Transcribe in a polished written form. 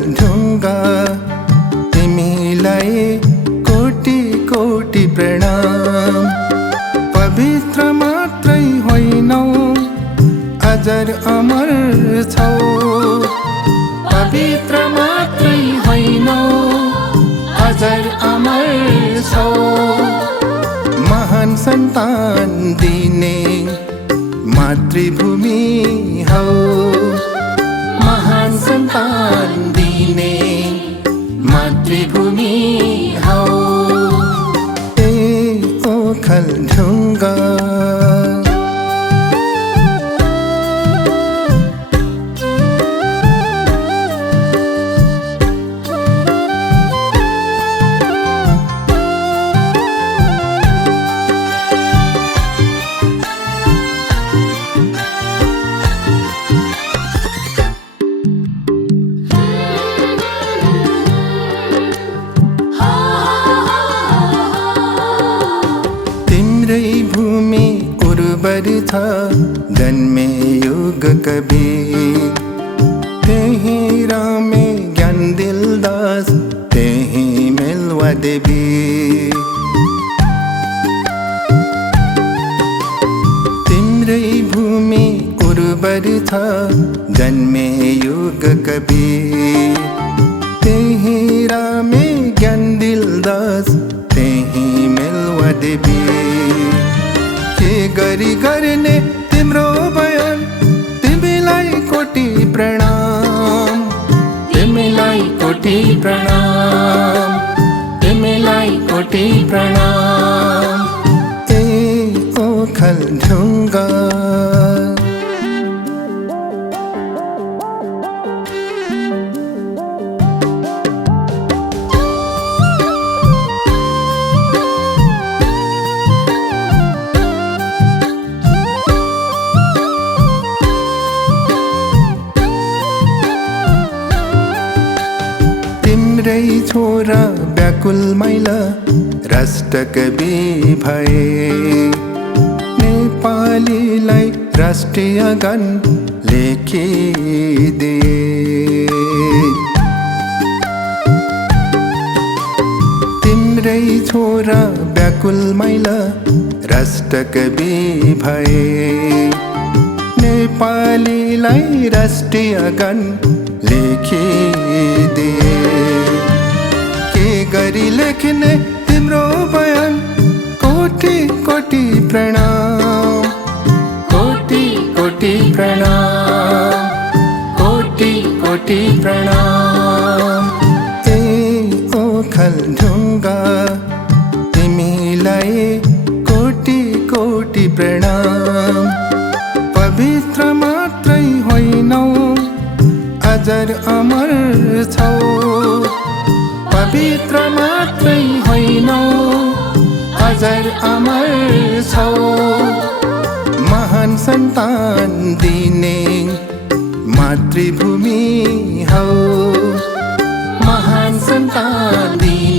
ओखलढुङ्गा तिमीलाई कोटि कोटि प्रणाम। पवित्र मात्रै होइनौ अजर अमर छौ। पवित्र मात्रै होइनौ अजर अमर छौ। महान सन्तान दिने मातृभूमि हौ। महान सन्तान दिने मातृभूमि हौ। ए ओखलढुङ्गा भूमि उर्वर छ जन्मे युग कबीर। त्यही रामे ज्ञान दिलदास त्यही मेलवा देवी। तिम्रै भूमि उर्वर छ जन्मे युग कबीर। त्यही रामे ज्ञान दिलदास त्यही मेलवा देवी। के गरी गर्ने तिम्रो बयान तिमीलाई कोटि प्रणाम। तिमीलाई कोटि प्रणाम। तिमीलाई कोटि प्रणाम। ए ओखलढुङ्गा तिम्रै छोरा व्याकुल मैला राष्ट्रकवि भए। नेपालीलाई राष्ट्रिय गान लेखिदिए। तिम्रै छोरा व्याकुल मैला राष्ट्रकवि भए। नेपालीलाई राष्ट्रिय गान लेखिदिए। के गरी लेख्ने तिम्रो बयान कोटि कोटि प्रणाम। कोटि कोटि प्रणाम। कोटि कोटि प्रणाम। ए ओखलढुङ्गा तिमीलाई कोटि कोटि प्रणाम। पवित्र मात्रै होइनौ अजर अमर छौ। पवित्र मात्रै होइनौ अजर अमर छौ। महान सन्तान दिने मातृभूमि हौ। महान सन्तान दिने